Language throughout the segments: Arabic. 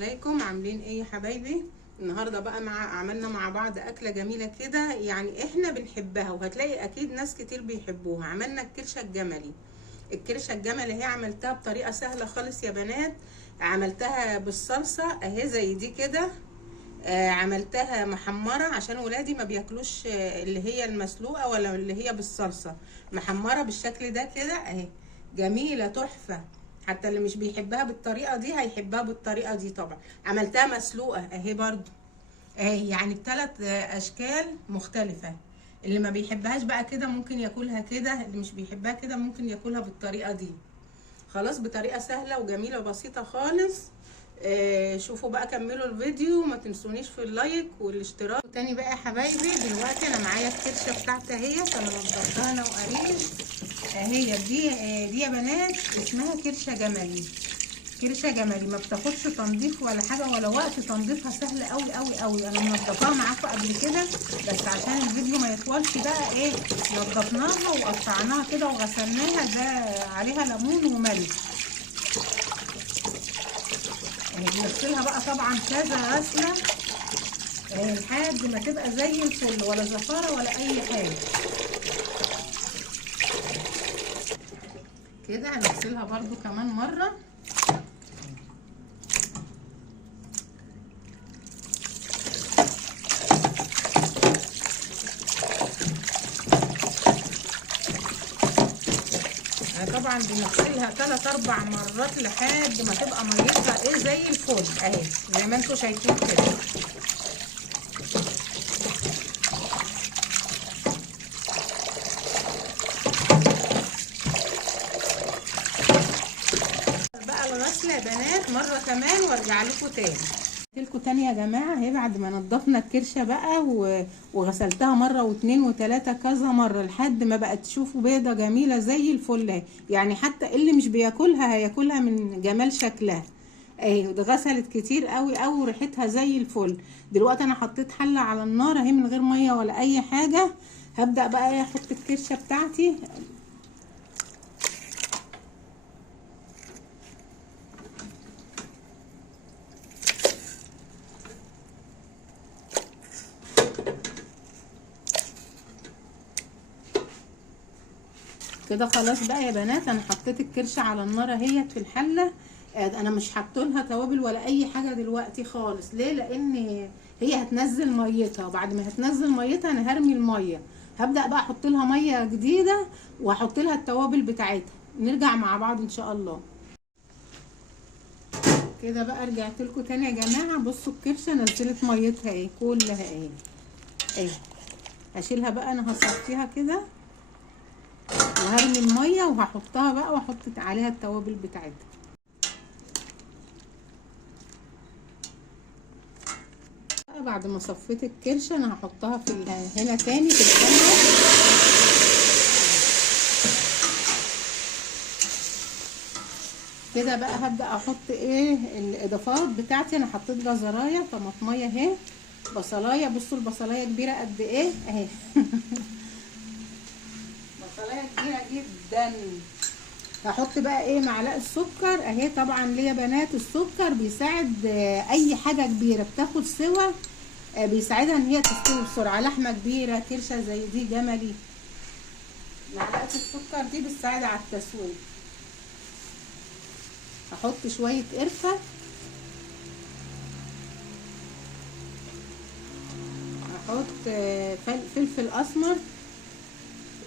عليكم، عاملين ايه يا حبايبي؟ النهارده بقى عملنا مع بعض اكله جميله كده، يعني احنا بنحبها وهتلاقي اكيد ناس كتير بيحبوها. عملنا الكرشه الجملي. الكرشه الجملي هي عملتها بطريقه سهله خالص يا بنات. عملتها بالصلصه اهي زي دي كده. عملتها محمره عشان ولادي ما بياكلوش اللي هي المسلوقه ولا اللي هي بالصلصه. محمره بالشكل ده كده اهي، جميله تحفه. حتى اللي مش بيحبها بالطريقه دي هيحبها بالطريقه دي طبعا. عملتها مسلوقه اهي برضو اهي، يعني ب3 اشكال مختلفه. اللي ما بيحبهاش بقى كده ممكن ياكلها كده، اللي مش بيحبها كده ممكن ياكلها بالطريقه دي. خلاص، بطريقه سهله وجميله وبسيطه خالص. شوفوا بقى، كملوا الفيديو، ما تنسونيش في اللايك والاشتراك. تاني بقى يا حبايبي، دلوقتي انا معايا الكرشه بتاعتي اهيت، انا نضفتها انا وقريش اهي. دي يا بنات اسمها كرشه جملي. كرشه جملي ما بتاخدش تنظيف ولا حاجه ولا وقت، تنظيفها سهل قوي قوي قوي. انا منضفاها معاكم قبل كده، بس عشان الفيديو ما يطولش بقى ايه، نضفناها وقطعناها كده وغسلناها، ده عليها ليمون وملح. بنغسلها بقى طبعا كذا غسله لحد ما تبقى زي الفل، ولا زفاره ولا اي حاجه. كده هنغسلها برضو كمان مره. طبعا بنغسلها 3-4 مرات لحد ما تبقى ميتها ايه زي الفل اهي، زي ما انتوا شايفين كده. بقى الغسله يا بنات مره كمان وارجع لكم تاني. تاني يا جماعه اهي، بعد ما نضفنا الكرشه بقى وغسلتها مره واتنين وتلاته كذا مره لحد ما بقت تشوفوا بيضه جميله زي الفل، يعني حتى اللي مش بياكلها هياكلها من جمال شكلها اهي. اتغسلت كتير قوي قوي وريحتها زي الفل. دلوقتي انا حطيت حله على النار اهي من غير ميه ولا اي حاجه. هبدا بقى احط الكرشه بتاعتي. كده خلاص بقى يا بنات، انا حطيت الكرشه على النار اهيت في الحله. انا مش حاطولها توابل ولا اي حاجه دلوقتي خالص. ليه؟ لان هي هتنزل ميتها، وبعد ما هتنزل ميتها انا هرمي الميه. هبدا بقى احط لها ميه جديده واحط لها التوابل بتاعتها. نرجع مع بعض ان شاء الله. كده بقى رجعت لكم تاني يا جماعه. بصوا الكرشه نزلت ميتها اهي كلها اهي. هشيلها بقى، انا هصفيها كده وهرمي الميه وهحطها بقى واحط عليها التوابل بتاعتها. بعد ما صفيت الكرشه انا هحطها في هنا تاني في القمع. كده بقى هبدا احط ايه الاضافات بتاعتي. انا حطيت جزرايه، طماطميه اهي، بصلايه. بصوا البصلايه كبيره قد ايه اهي. بصلايه كبيره جدا. هحط بقى ايه معلقه سكر اهي. طبعا ليه يا بنات؟ السكر بيساعد اي حاجه كبيره بتاخد سوا، بيساعدها ان هي تستوي بسرعه. لحمه كبيره، كرشه زي دي جملي، معلقه السكر دي بتساعد على التسويه. هحط شويه قرفه، هحط فلفل اسمر،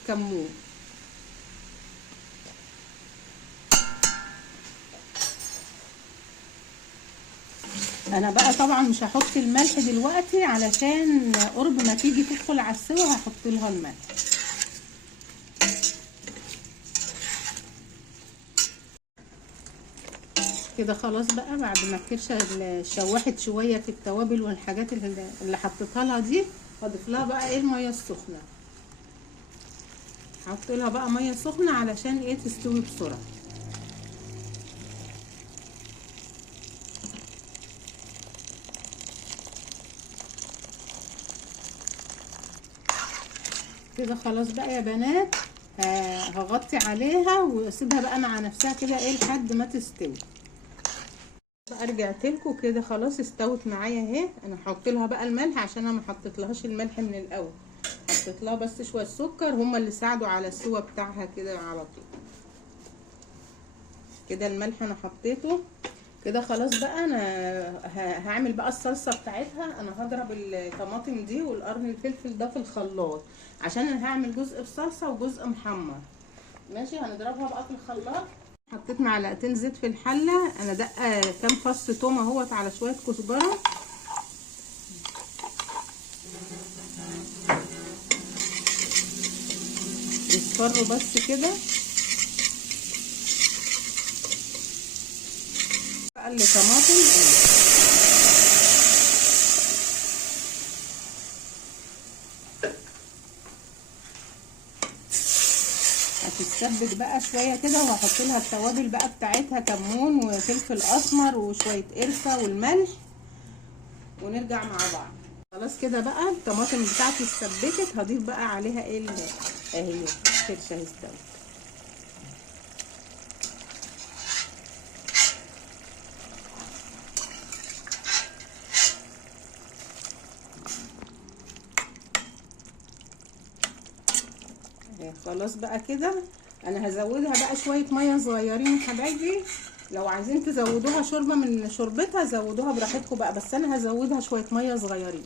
كمون. انا بقى طبعا مش هحط الملح دلوقتي، علشان قرب ما تيجي تدخل على السوا هحط لها الملح. كده خلاص بقى، بعد ما الكرشه شوحت شويه في التوابل والحاجات اللي حطيتها لها دي، هضيف لها بقى ايه الميه السخنه. هحط لها بقى ميه سخنه علشان ايه تستوي بسرعه. كده خلاص بقى يا بنات، هغطي عليها واسيبها بقى مع نفسها كده ايه لحد ما تستوي. بقى رجعت لكم كده خلاص استوت معايا اهي. انا هحط لها بقى الملح عشان انا ما حطيتلهاش الملح من الاول، حطيت لها بس شويه سكر هما اللي ساعدوا على السوا بتاعها كده على طول. كده الملح انا حطيته كده خلاص. بقى انا هعمل بقى الصلصه بتاعتها. انا هضرب الطماطم دي والقرن الفلفل ده في الخلاط عشان انا هعمل جزء بصلصه وجزء محمر. ماشي، هنضربها بقى في الخلاط. حطيت معلقتين زيت في الحله. انا دقه كام فص توم اهوت على شويه كزبره. يصفروا بس كده. بقى اللي طماطم هتتسبك بقى شويه كده، وهحط لها التوابل بقى بتاعتها، كمون وفلفل اسمر وشويه قرفه والملح، ونرجع مع بعض. خلاص كده بقى الطماطم بتاعتي اتسبكت. هضيف بقى عليها ايه اهي الكرشه استوت. خلاص بقى كده انا هزودها بقى شويه ميه صغيرين يا حبايبي. لو عايزين تزودوها شوربه من شوربتها زودوها براحتكم بقى، بس انا هزودها شويه ميه صغيرين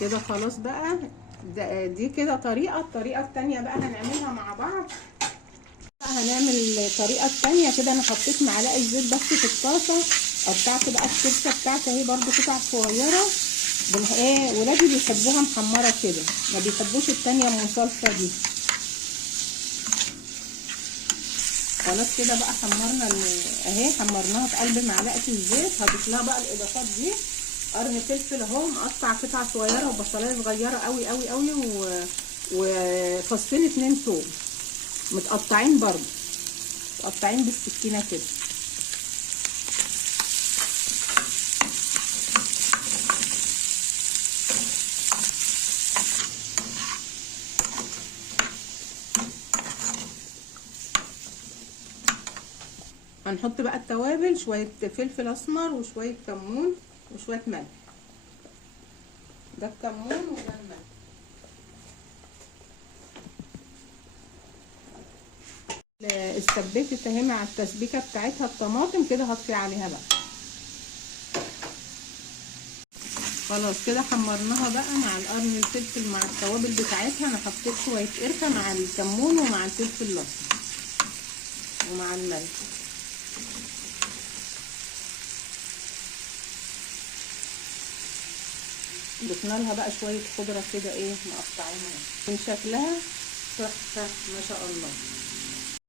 كده. خلاص بقى دي كده الطريقه التانية بقى هنعملها مع بعض. هنعمل الطريقه التانية كده. انا حطيت معلقه زيت بس في الطاسه، قطعت بقى الكرشه بتاعتي اهي برده قطع صغيره. ولادي بيحبوها محمره كده، ما بيحبوش التانية المصلصه دي. خلاص كده بقى حمرنا اهي، حمرناها في قلب معلقه الزيت. هضيف لها بقى الاضافات دي. قرن فلفل اهو مقطع قطع صغيره، وبصلايه صغيره قوي قوي قوي، وفصين 2 توم متقطعين برضو، متقطعين بالسكينه كده. هنحط بقى التوابل، شويه فلفل اسمر وشويه كمون وشويه ملح. ده الكمون وده الملح. استبكت اهي مع التسبيكه بتاعتها الطماطم كده. هطفي عليها بقى. خلاص كده حمرناها بقى مع القرن الفلفل مع التوابل بتاعتها. انا حطيت شويه قرفه مع الكمون ومع الفلفل الاسمر ومع الملح. ضفنا لها بقى شويه خضره كده ايه مقطعينها. من شكلها تحفه ما شاء الله.